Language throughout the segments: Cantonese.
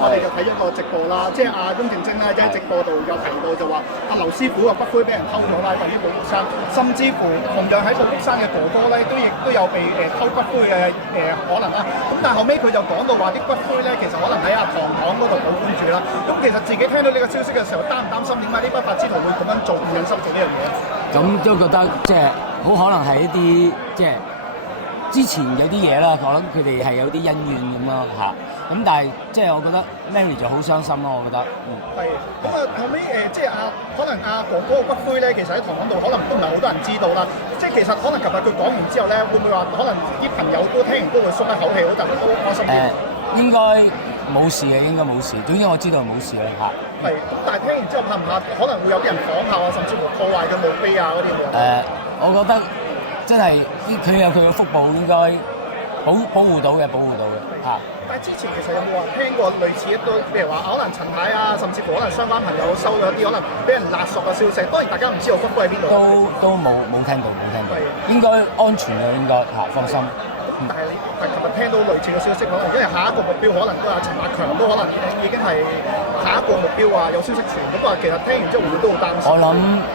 我哋就睇咗個直播啦，即係阿翁靜晶咧，即係直播度有提到就話阿劉師傅嘅骨灰俾人偷咗啦，喺寶谷山，甚至乎同樣喺寶谷山嘅哥哥咧，亦都有被偷骨灰嘅可能啦。咁但係後尾佢就講到話啲骨灰咧，其實可能喺阿唐堂嗰度保管住啦。咁其實自己聽到呢個消息嘅時候，擔唔擔心點解呢不法之徒會咁樣做，唔忍心做呢樣嘢？咁都覺得即係好可能係一啲即係之前有啲嘢啦，我諗佢哋係有啲恩怨咁咯嚇。咁但係即係我覺得 Mary 就好傷心咯，我覺得。係。咁啊後尾即係可能阿哥哥嘅骨灰咧，其實喺唐堂度可能都唔係好多人知道啦。即係其實可能琴日佢講完之後咧，會唔會話可能啲朋友都聽完都會鬆一口氣，好就都開心啲？應該冇事嘅，應該冇事。總之我知道冇事啦嚇。係。咁但係聽完之後怕唔怕可能會有啲人仿效啊，甚至乎破壞佢墓碑啊嗰啲咁？我覺得真係佢有佢嘅福報，應該保護到嘅嚇。但係之前其實有冇話聽過類似一個，譬如話可能陳太啊，甚至乎可能相關朋友收咗啲可能俾人勒索嘅消息，當然大家唔知道骨灰喺邊度。都冇聽到，應該安全嘅，應該嚇，放心。咁但係琴日聽到類似嘅消息，可能因為下一個目標可能都有陳百強都可能已經係下一個目標啊，有消息傳。咁啊，其實聽完之後會唔會都好擔心？我諗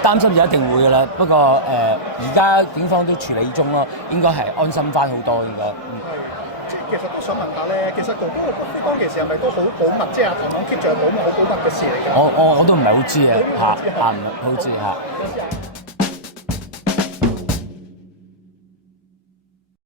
擔心就一定會㗎啦，不過而家警方都處理中咯，應該係安心翻好多應該。即係其實都想問下咧，其實哥哥嘅骨灰當其時係咪都好保密？即係唐堂 keep 住係保密好保密嘅事嚟㗎？我都唔係好知啊，唔係好知嚇。